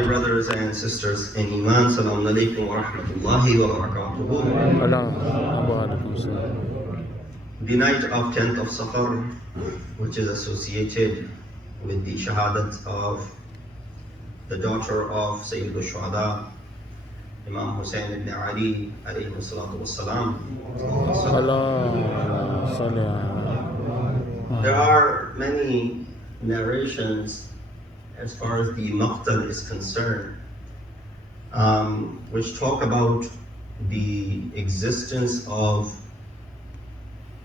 Dear brothers and sisters in Iman, Assalamu alaikum wa rahmatullahi wa barakatuhu. The night of 10th of Safar, which is associated with the shahadat of the daughter of Sayyid al-Shuhada, Imam Hussein ibn Ali alayhi salatu wassalam. There are many narrations as far as the maqtal is concerned, which talk about the existence of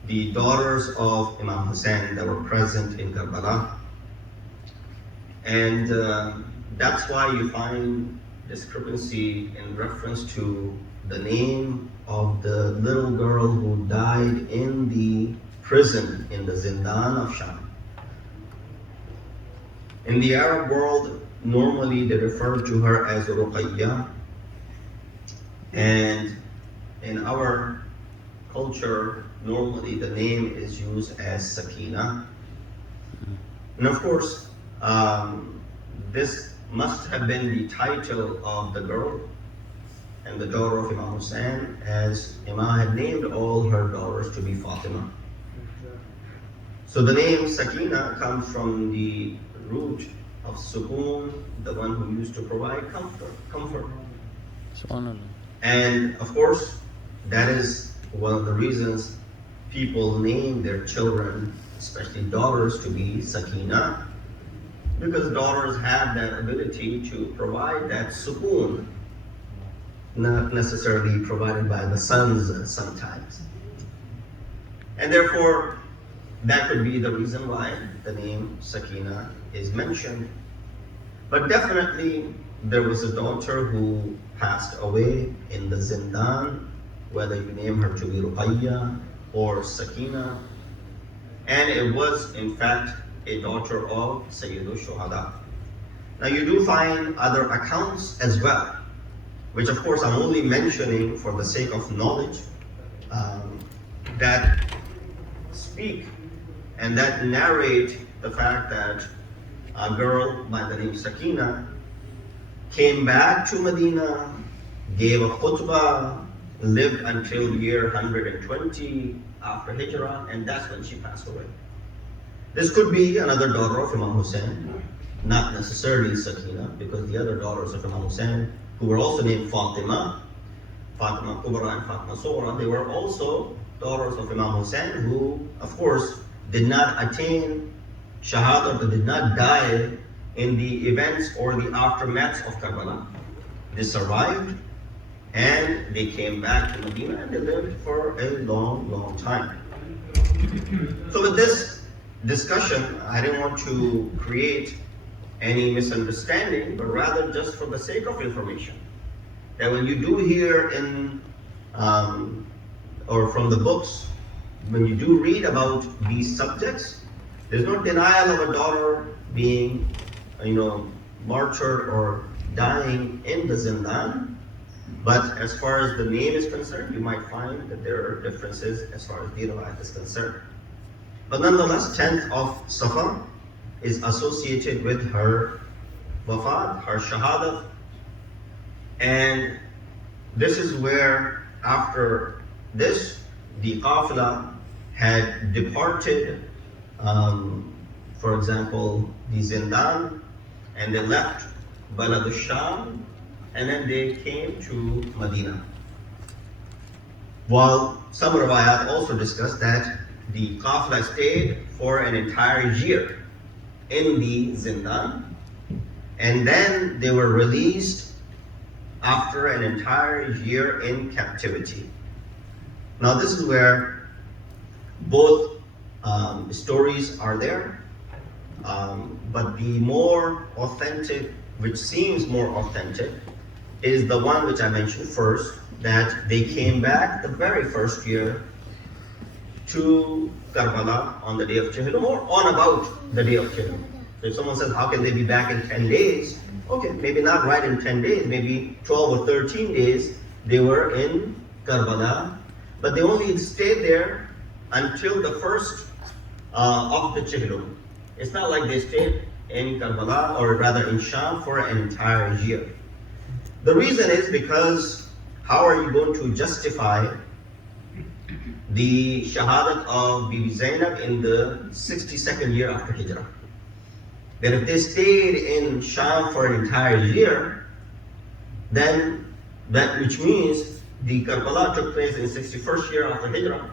the daughters of Imam Hussein that were present in Karbala. And that's why you find discrepancy in reference to the name of the little girl who died in the prison in the Zindan of Sham. In the Arab world, normally they refer to her as Ruqayya, and in our culture, normally the name is used as Sakina. And of course, this must have been the title of the girl and the daughter of Imam Hussein, as Imam had named all her daughters to be Fatima. So the name Sakina comes from the root of Sukoon, the one who used to provide comfort. And of course, that is one of the reasons people name their children, especially daughters, to be Sakina, because daughters have that ability to provide that sukoon, not necessarily provided by the sons sometimes. And therefore, that could be the reason why the name Sakina is mentioned. But definitely, there was a daughter who passed away in the Zindan, whether you name her to be Ruqayya or Sakina. And it was, in fact, a daughter of Sayyid al-Shuhada. Now you do find other accounts as well, which of course I'm only mentioning for the sake of knowledge, that speak and that narrate the fact that a girl by the name Sakina came back to Medina, gave a khutbah, lived until the year 120 after Hijrah, and that's when she passed away. This could be another daughter of Imam Hussein, not necessarily Sakina, because the other daughters of Imam Hussein, who were also named Fatima, Fatima Kubra and Fatima Sughra, they were also daughters of Imam Hussein, who, of course, did not attain Shahada, but did not die in the events or the aftermaths of Karbala. They survived, and they came back to Medina, and they lived for a long, long time. So with this discussion, I didn't want to create any misunderstanding, but rather just for the sake of information, that when you do hear in or from the books, when you do read about these subjects, there's no denial of a daughter being, martyred or dying in the Zindan. But as far as the name is concerned, you might find that there are differences as far as the riwayat is concerned. But nonetheless, 10th of Safar is associated with her wafat, her shahadat. And this is where, after this, the qafla had departed, for example, the Zindan, and they left Balad al-Sham, and then they came to Medina. While some riwayat also discuss that the qafla stayed for an entire year in the Zindan, and then they were released after an entire year in captivity. Now this is where both stories are there, but the more authentic, which seems more authentic, is the one which I mentioned first, that they came back the very first year to Karbala on the day of Chihilum, or on about the day of Chihilum. So if someone says, how can they be back in 10 days? Okay, maybe not right in 10 days, maybe 12 or 13 days they were in Karbala, but they only stayed there until the first of the Chihilum. It's not like they stayed in Karbala, or rather in Sham, for an entire year. The reason is because how are you going to justify the shahadat of Bibi Zainab in the 62nd year after Hijrah? That if they stayed in Sham for an entire year, then that which means the Karbala took place in 61st year after Hijrah.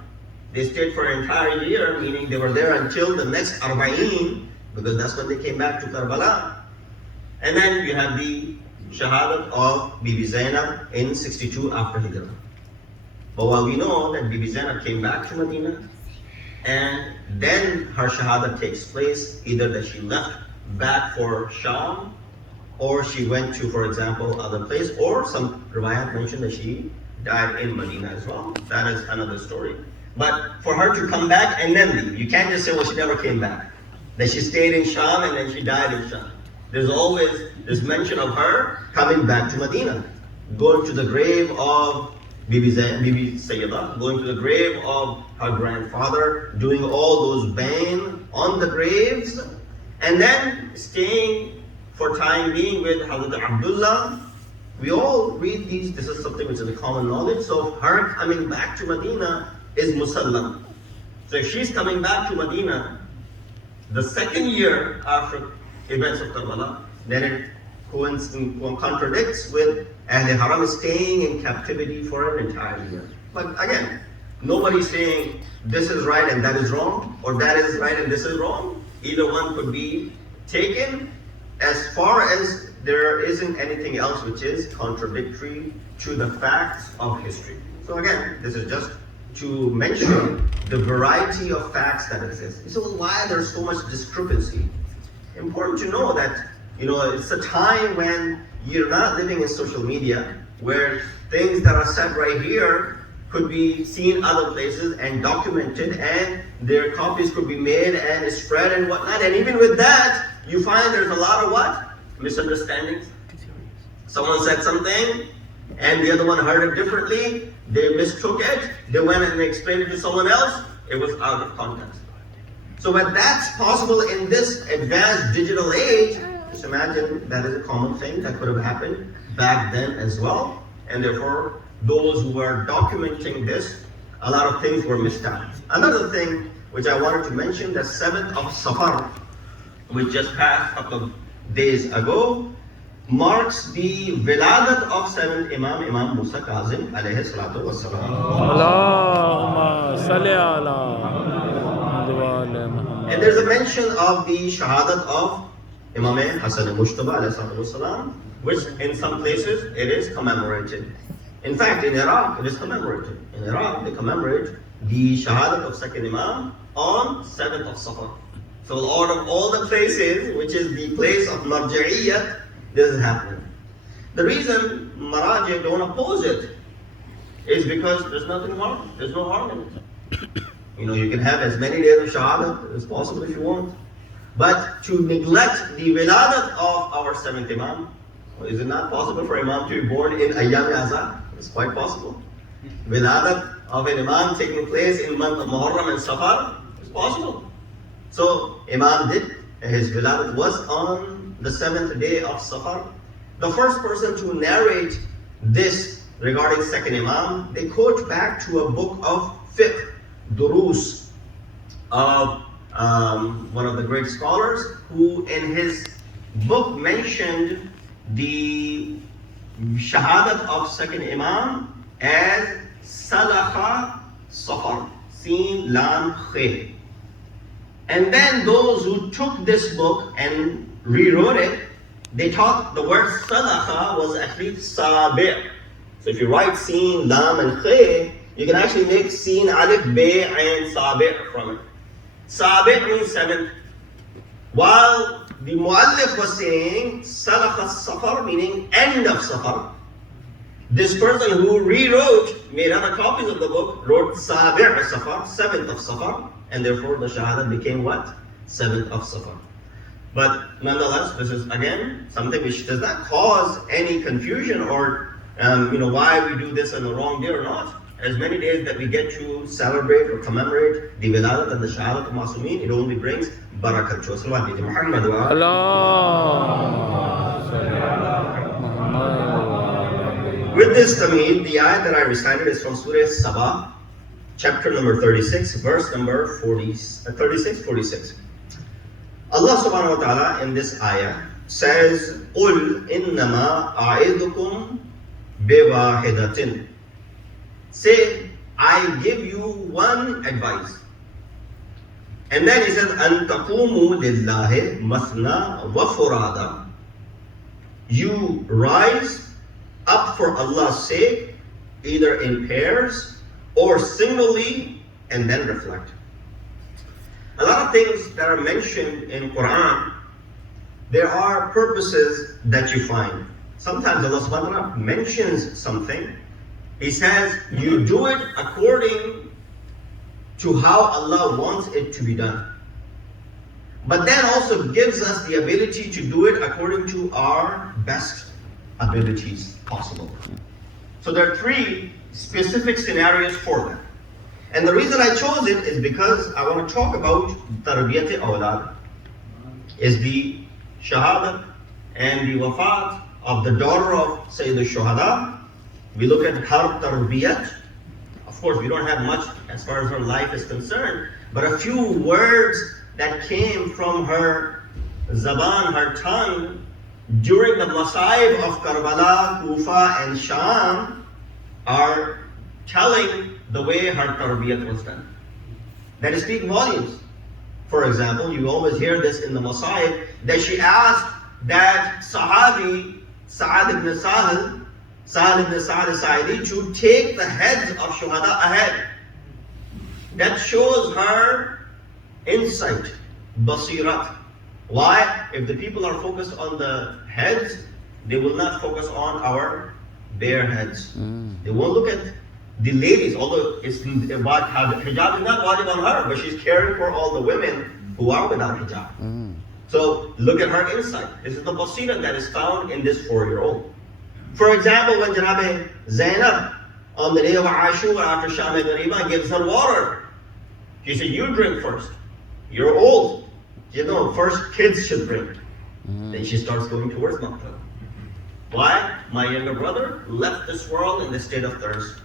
They stayed for an entire year, meaning they were there until the next Arba'een, because that's when they came back to Karbala. And then you have the shahadat of Bibi Zainab in 62 after Hijrah. But while we know that Bibi Zainab came back to Medina, and then her shahadat takes place, either that she left back for Sham, or she went to, for example, other place, or some riwayat mentioned that she died in Medina as well. That is another story. But for her to come back and then leave, you can't just say, well, she never came back. That she stayed in Sham and then she died in Sham. There's always this mention of her coming back to Medina, going to the grave of Bibi Sayyidah, going to the grave of her grandfather, doing all those bain on the graves, and then staying for time being with Hazrat Abdullah. We all read these, this is something which is a common knowledge, so her coming back to Medina is musallam. So if she's coming back to Medina the second year after events of Karbala, then it contradicts with Ahl-e-Haram staying in captivity for an entire year. But again, nobody's saying this is right and that is wrong, or that is right and this is wrong. Either one could be taken, as far as there isn't anything else which is contradictory to the facts of history. So again, this is just to mention the variety of facts that exist. So why there's so much discrepancy? Important to know that, it's a time when you're not living in social media, where things that are said right here could be seen other places and documented, and their copies could be made and spread and whatnot. And even with that, you find there's a lot of what? Misunderstandings. Someone said something, and the other one heard it differently. They mistook it. They went and they explained it to someone else. It was out of context. So when that's possible in this advanced digital age, just imagine that is a common thing that could have happened back then as well. And therefore, those who were documenting this, a lot of things were missed out. Another thing which I wanted to mention, the 7th of Safar, which just passed a couple of days ago, marks the wiladat of 7th Imam Musa Kazim alayhi salatu wassalam. Allahumma salli ala. And there's a mention of the shahadat of Imam Hassan al-Mushtaba alayhi salatu wassalam, which in some places it is commemorated. In fact, in Iraq it is commemorated. In Iraq they commemorate the shahadat of 2nd Imam on 7th of Safar. So out of all the places, which is the place of marj'iyyah, this is happening. The reason Maraji don't oppose it is because there's nothing wrong. There's no harm in it. You can have as many days of Shahada as possible if you want. But to neglect the wiladat of our 7th Imam, is it not possible for Imam to be born in Ayyam Azad? It's quite possible. Wiladat of an Imam taking place in month of Muharram and Safar is possible. So Imam did, his wiladat was on the 7th day of Safar. The first person to narrate this regarding 2nd Imam, they quote back to a book of fiqh, Durus, of one of the great scholars, who in his book mentioned the shahadat of 2nd Imam as Salakha Safar, Sin Lam Khe. And then those who took this book and rewrote it, they thought the word Salakha was actually Sabi'. So if you write Sin, Lam and Khe, you can actually make Sin, Alif, Be and Sabi' from it. Sabi' means 7th. While the Muallif was saying Salakha Safar, meaning end of Safar. This person who rewrote, made other copies of the book, wrote Sabi' Safar, 7th of Safar, and therefore the Shahadat became what? 7th of Safar. But nonetheless, this is again something which does not cause any confusion or why we do this on the wrong day or not. As many days that we get to celebrate or commemorate the Wiladat and the Shahadat of Masumeen, it only brings barakatuh. Salawat bi Muhammad wa Allahumma salli ala Muhammad. With this tamid, the ayat that I recited is from Surah Sabah, chapter number 36, verse number 46. Allah subhanahu wa ta'ala in this ayah says, قُلْ إِنَّمَا أَعِذُكُمْ بِوَاحِدَةٍ. Say, I give you one advice. And then he says, أَن تَقُومُوا لِلَّهِ مَثْنَى وَفُرَادًا. You rise up for Allah's sake, either in pairs or singly, and then reflect. A lot of things that are mentioned in Quran, there are purposes that you find. Sometimes Allah subhanahu wa ta'ala mentions something. He says, you do it according to how Allah wants it to be done. But then also gives us the ability to do it according to our best abilities possible. So there are three specific scenarios for that. And the reason I chose it is because I want to talk about tarbiyat awlad, is the shahadat and the wafat of the daughter of Sayyid al-Shuhada. We look at her tarbiyat. Of course, we don't have much as far as her life is concerned, but a few words that came from her zaban, her tongue, during the masaib of Karbala, Kufa and Sham are telling the way her tarbiyat was done. That speak volumes. For example, you always hear this in the masaib, that she asked that Sahabi, Sa'ad ibn Sa'id al-Sa'idi, to take the heads of Shuhada ahead. That shows her insight, basirat. Why? If the people are focused on the heads, they will not focus on our bare heads. They won't look at the ladies, although hijab is not wajib on her, but she's caring for all the women who are without hijab. So look at her insight. This is the basira that is found in this 4-year-old. For example, when Janabe Zainab on the day of Ashura after Sham Ghariba gives her water, she said, you drink first. You're old. You know, first kids should drink. Then she starts going towards Makkah. Why? My younger brother left this world in the state of thirst.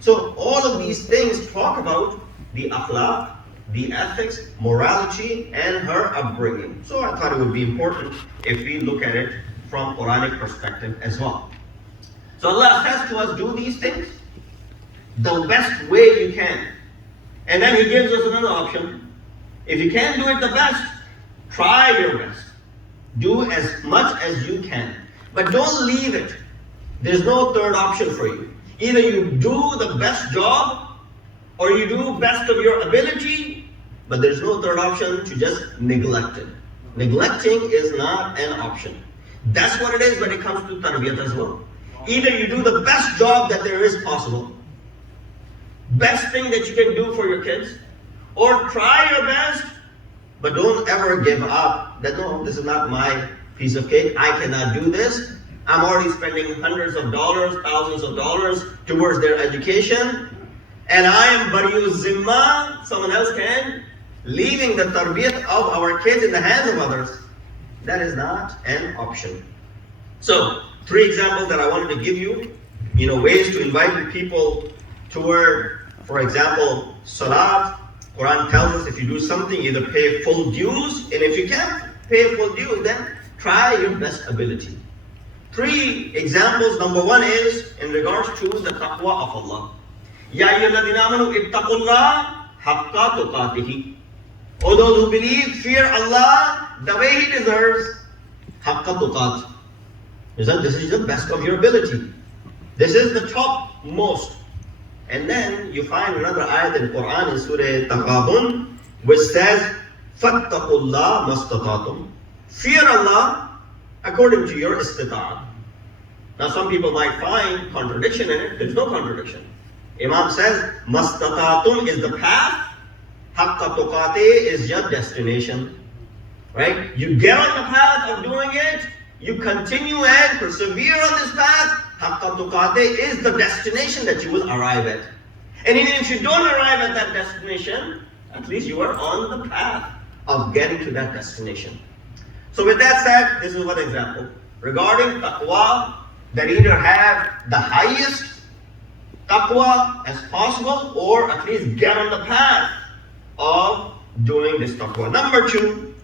So all of these things talk about the akhlaq, the ethics, morality, and her upbringing. So I thought it would be important if we look at it from Quranic perspective as well. So Allah says to us, do these things the best way you can. And then He gives us another option. If you can't do it the best, try your best. Do as much as you can. But don't leave it. There's no third option for you. Either you do the best job or you do best of your ability, but there's no third option to just neglect it. Neglecting is not an option. That's what it is when it comes to tarbiyat as well. Either you do the best job that there is possible, best thing that you can do for your kids, or try your best, but don't ever give up that, no, this is not my piece of cake, I cannot do this. I'm already spending hundreds of dollars, thousands of dollars towards their education, and I am bari'u zimma, someone else can, leaving the tarbiyat of our kids in the hands of others. That is not an option. So, 3 examples that I wanted to give you, ways to invite people toward, for example, salat. Quran tells us if you do something, either pay full dues, and if you can't pay full dues, then try your best ability. 3 examples. Number 1 is in regards to the taqwa of Allah. Ya ayyuhalladhina amanu ittaqullaha haqqa tuqatihi. O those who believe, fear Allah the way He deserves. Haqqa tuqat. This is the best of your ability. This is the topmost. And then you find another ayat in Quran in Surah Taghabun, which says, فَاتَّقُوا اللَّهَ مَسْتَطَعْتُمْ. Fear Allah according to your istita'at. Now some people might find contradiction in it. There's no contradiction. Imam says, مَسْتَطَعْتُمْ is the path, haqqa tuqate is your destination. Right? You get on the path of doing it, you continue and persevere on this path, haqqa tuqate is the destination that you will arrive at. And even if you don't arrive at that destination, at least you are on the path of getting to that destination. So with that said, this is one example. Regarding taqwa, that either have the highest taqwa as possible, or at least get on the path of doing this taqwa. Number 2,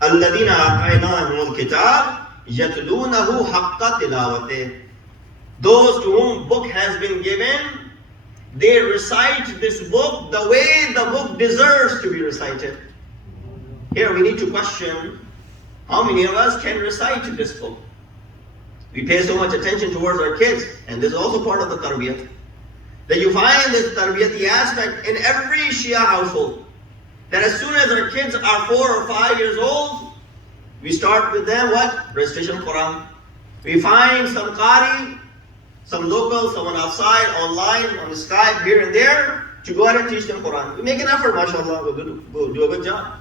الَّذِينَ آتَيْنَاهُمُ الْكِتَابَ يَتْلُونَهُ حَقَّ تِلَاوَتِهِ. Those to whom book has been given, they recite this book the way the book deserves to be recited. Here we need to question, how many of us can recite this book? We pay so much attention towards our kids, and this is also part of the tarbiyat. That you find this tarbiyati aspect in every Shia household. That as soon as our kids are 4 or 5 years old, we start with them what? Recitation of Quran. We find some qari, some local, someone outside, online, on the Skype, here and there, to go ahead and teach them Quran. We make an effort, mashallah, we'll do a good job.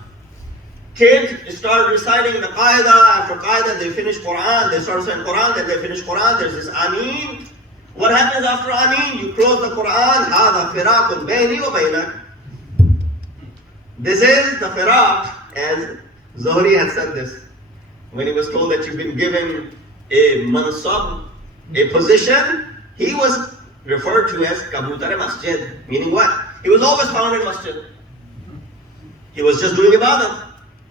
Kids start reciting the Qaeda. After Qaeda, they finish Quran. They start reciting Quran, then they finish Quran. There's this Ameen. What happens after Ameen? You close the Quran. هَذَا فِرَاقٌ بَيْنِي وَبَيْنَكَ. This is the firaq, as Zuhri had said this. When he was told that you've been given a mansab, a position, he was referred to as kabutar masjid. Meaning what? He was always found in masjid. He was just doing ibadah.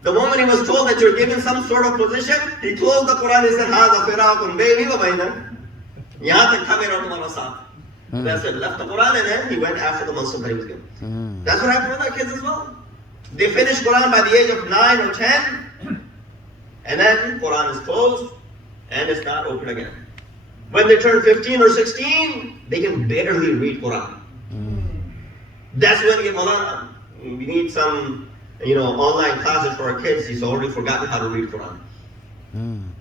The moment he was told that you're given some sort of position, he closed the Quran and said, هَذَا فِرَاقٌ بَيْنِي وَبَيْنَكَ. يَهَا تَكْ تَمِرَ تُمَرَ سَاتِ. That's it. Left the Quran and then he went after the mansab that he was given. That's what happened with our kids as well. They finish Quran by the age of 9 or 10, and then Quran is closed and it's not open again. When they turn 15 or 16, they can barely read Quran. That's when we get Molana. We need some, online classes for our kids. He's already forgotten how to read Quran.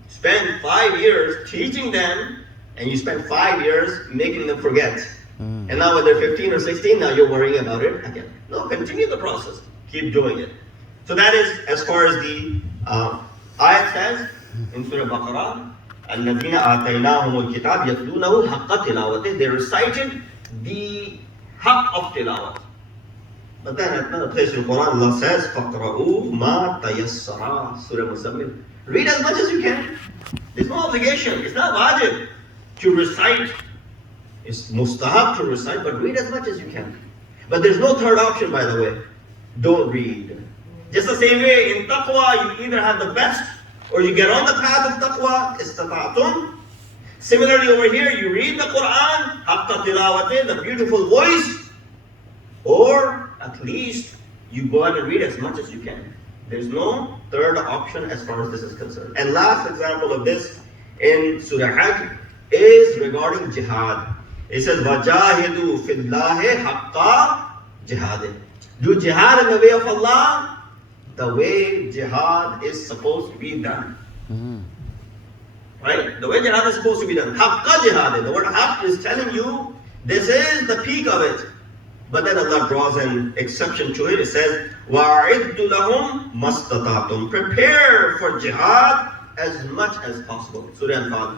Spend 5 years teaching them, and you spend 5 years making them forget. And now when they're 15 or 16, now you're worrying about it again. No, continue the process. Keep doing it. So that is as far as the ayat says in Surah Baqarah, الَّذِينَ آتَيْنَاهُمُ الْكِتَابَ يَتْلُونَهُ حَقَّ تِلَاوَتِهِ. They recited the haqq of tilawat. But then at another place in the Quran, Allah says, فَقْرَؤُوا مَا تَيَسَّرَا. Surah Muzammil. Read as much as you can. There's no obligation. It's not wajib to recite. It's mustahab to recite, but read as much as you can. But there's no third option, by the way. Don't read. Just the same way in taqwa, you either have the best or you get on the path of taqwa, istata'tum. Similarly over here, you read the Quran, haqqa tilawati, the beautiful voice, or at least you go out and read as much as you can. There's no third option as far as this is concerned. And last example of this in Surah Hajj is regarding jihad. It says, وَجَاهِدُوا فِي اللَّهِ حَقَّ جِهَادٍ. Do jihad in the way of Allah, the way jihad is supposed to be done. Right? The way jihad is supposed to be done. Haqqa jihad. The word haqq is telling you this is the peak of it. But then Allah draws an exception to it. It says, وَأَعِدُّ لَهُمْ مَسْتَطَعْتُمْ. Prepare for jihad as much as possible. Surah Al-Fal.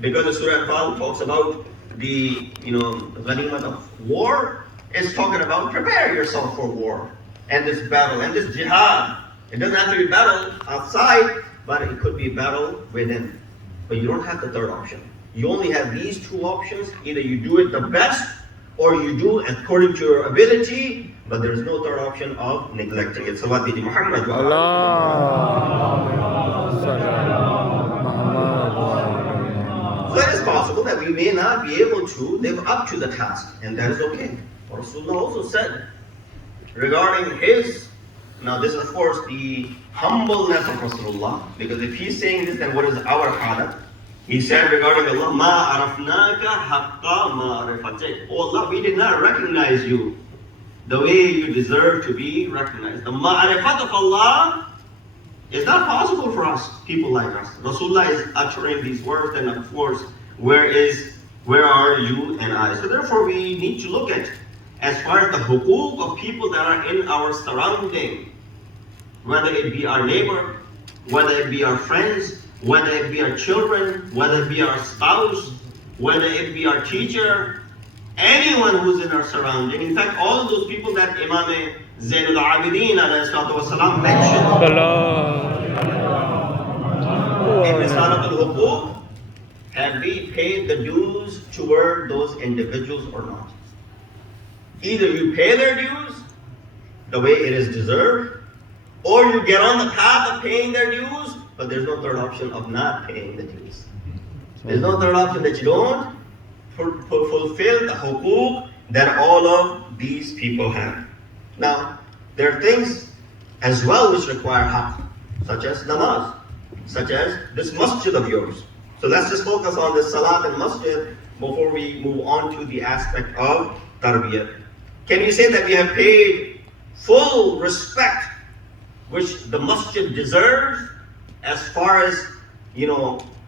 Because the Surah Al-Fal talks about the ghanimat of war. It's talking about prepare yourself for war and this battle and this jihad. It doesn't have to be battle outside, but it could be battle within. But you don't have the third option. You only have these two options. Either you do it the best or you do according to your ability, but there is no third option of neglecting it. Salawat bi Muhammad wa So it is possible that we may not be able to live up to the task, and that is okay. Rasulullah also said regarding his, now this is of course the humbleness of Rasulullah, because if he's saying this, then what is our halat? He said regarding Allah, Ma arafnaka haqqa ma'rifatik. Oh Allah, we did not recognize you the way you deserve to be recognized. The ma'rifat of Allah is not possible for us, people like us. Rasulullah is uttering these words, and of course, where are you and I? So therefore we need to look at, as far as the hukuk of people that are in our surrounding, whether it be our neighbor, whether it be our friends, whether it be our children, whether it be our spouse, whether it be our teacher, anyone who's in our surrounding. In fact, all of those people that Imam Zainul Abidin والسلام, mentioned in Risala al-Huquq, have we paid the dues toward those individuals or not? Either you pay their dues the way it is deserved, or you get on the path of paying their dues, but there's no third option of not paying the dues. There's no third option that you don't fulfill the huquq that all of these people have. Now, there are things as well which require haqq, such as namaz, such as this masjid of yours. So let's just focus on this salat and masjid before we move on to the aspect of tarbiyah. Can you say that we have paid full respect which the masjid deserves as far as,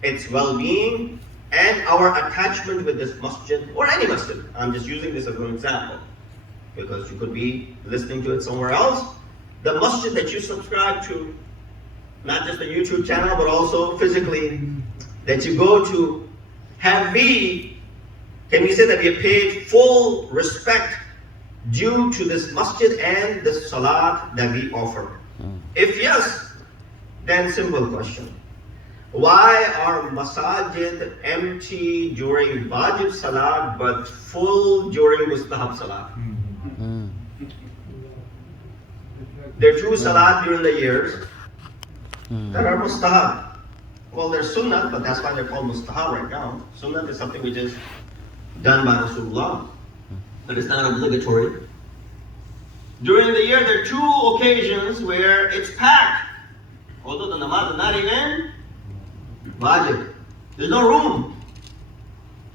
its well-being and our attachment with this masjid or any masjid? I'm just using this as an example because you could be listening to it somewhere else. The masjid that you subscribe to, not just the YouTube channel, but also physically that you go to, can we say that we have paid full respect due to this masjid and the salat that we offer? If yes, then simple question. Why are masajid empty during wajib salat but full during mustahab salat? There are two salat during the years that are mustahab. Well, there's sunnah, but that's why they're called mustahab right now. Sunnah is something which is done by Rasulullah, but it's not obligatory. During the year, there are two occasions where it's packed. Although the namaz is not even wajib. There's no room.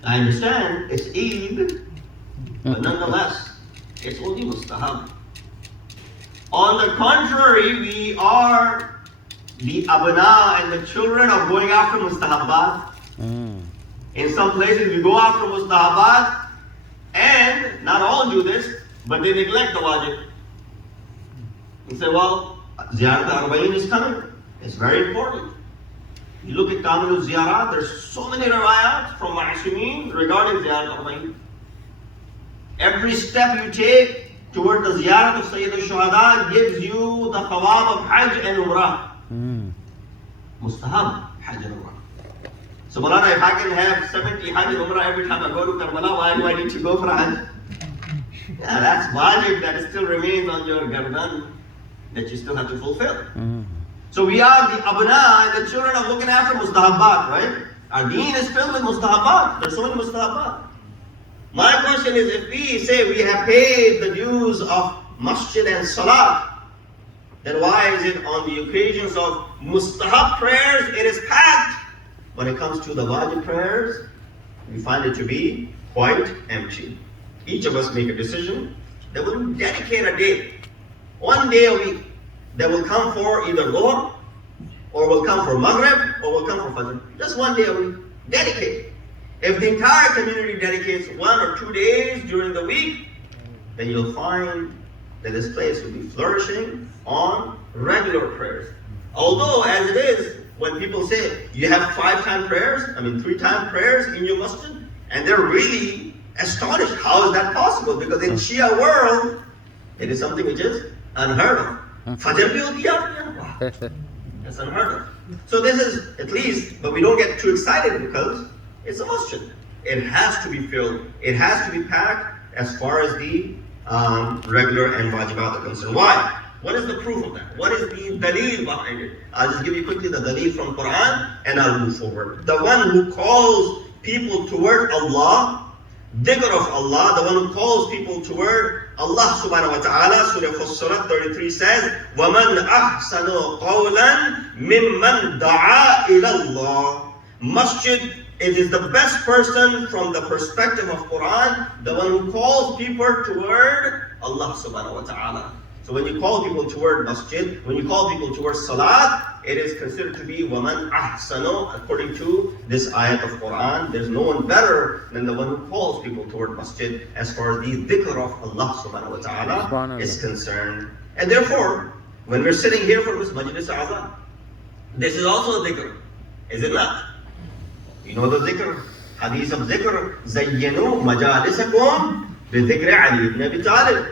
I understand, it's Eid, but nonetheless, it's only mustahab. On the contrary, we are the abna and the children of going after mustahabbat. In some places we go after mustahabbat, and not all do this, but they neglect the wajib. And say, well, Ziyarat al-Arba'in is coming. It's very important. You look at Kamil Ziyarat, there's so many riwayat from Ma'asumeen regarding Ziyarat al-Arba'in. Every step you take toward the Ziyarat of Sayyid al-Shuhada gives you the thawab of Hajj and Umrah. Mustahab, Hajj and Umrah. So Molana, if I can have 70 Hajj and Umrah every time I go to Karbala, why do I need to go for Hajj? Yeah, that's wajib that still remains on your gardan that you still have to fulfill. So we are the abna and the children of looking after mustahabbat, right? Our deen is filled with mustahabbat. There's so many mustahabbat. My question is, if we say we have paid the dues of masjid and salat, then why is it on the occasions of mustahab prayers it is packed? When it comes to the wajib prayers, we find it to be quite empty. Each of us make a decision that will dedicate a day, one day a week, that will come for either Dhuhr, or will come for Maghrib, or will come for Fajr. Just one day a week. Dedicate. If the entire community dedicates 1 or 2 days during the week, then you'll find that this place will be flourishing on regular prayers. Although, as it is, when people say you have 5-time prayers, 3-time prayers in your masjid, and they're really astonished. How is that possible? Because in Shia world, it is something which is unheard of. Fajr bhi hoti hai. That's unheard of. So this is at least, but we don't get too excited because it's a masjid. It has to be filled. It has to be packed as far as the regular and wajibat are concerned. Why? What is the proof of that? What is the dalil behind it? I'll just give you quickly the dalil from Quran and I'll move forward. The one who calls people toward Allah, dhikr of Allah, the one who calls people toward Allah subhanahu wa ta'ala, Surah Fussilat 33 says, وَمَنْ أَحْسَنُ قَوْلًا مِمَّنْ دَعَا إِلَى اللَّهِ. Masjid, it is the best person from the perspective of Quran, the one who calls people toward Allah subhanahu wa ta'ala. So when you call people toward masjid, when you call people toward salat, it is considered to be وَمَنْ أَحْسَنُ. According to this ayat of Quran, there's no one better than the one who calls people toward masjid as far as the dhikr of Allah subhanahu wa ta'ala is concerned. And therefore, when we're sitting here for this majlis azan, this is also a dhikr, is it not? You know the dhikr, hadith of dhikr, زَيَّنُوا مَجَالِسَكُمْ بِذِكْرِ عَلِي ibn Abi Talib.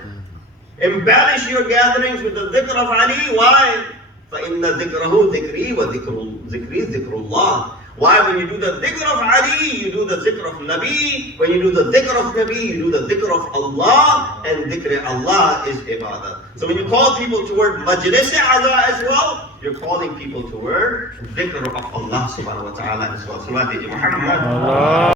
Embellish your gatherings with the dhikr of Ali. Why? فَإِنَّ ذِكْرَهُ ذِكْرِي وَذِكْرِي ذِكْرُ اللَّهِ. Why? When you do the dhikr of Ali, you do the dhikr of Nabi. When you do the dhikr of Nabi, you do the dhikr of Allah. And dhikr Allah is ibadah. So when you call people toward majlis Allah as well, you're calling people toward dhikr of Allah subhanahu wa ta'ala as well. Salawat Muhammad.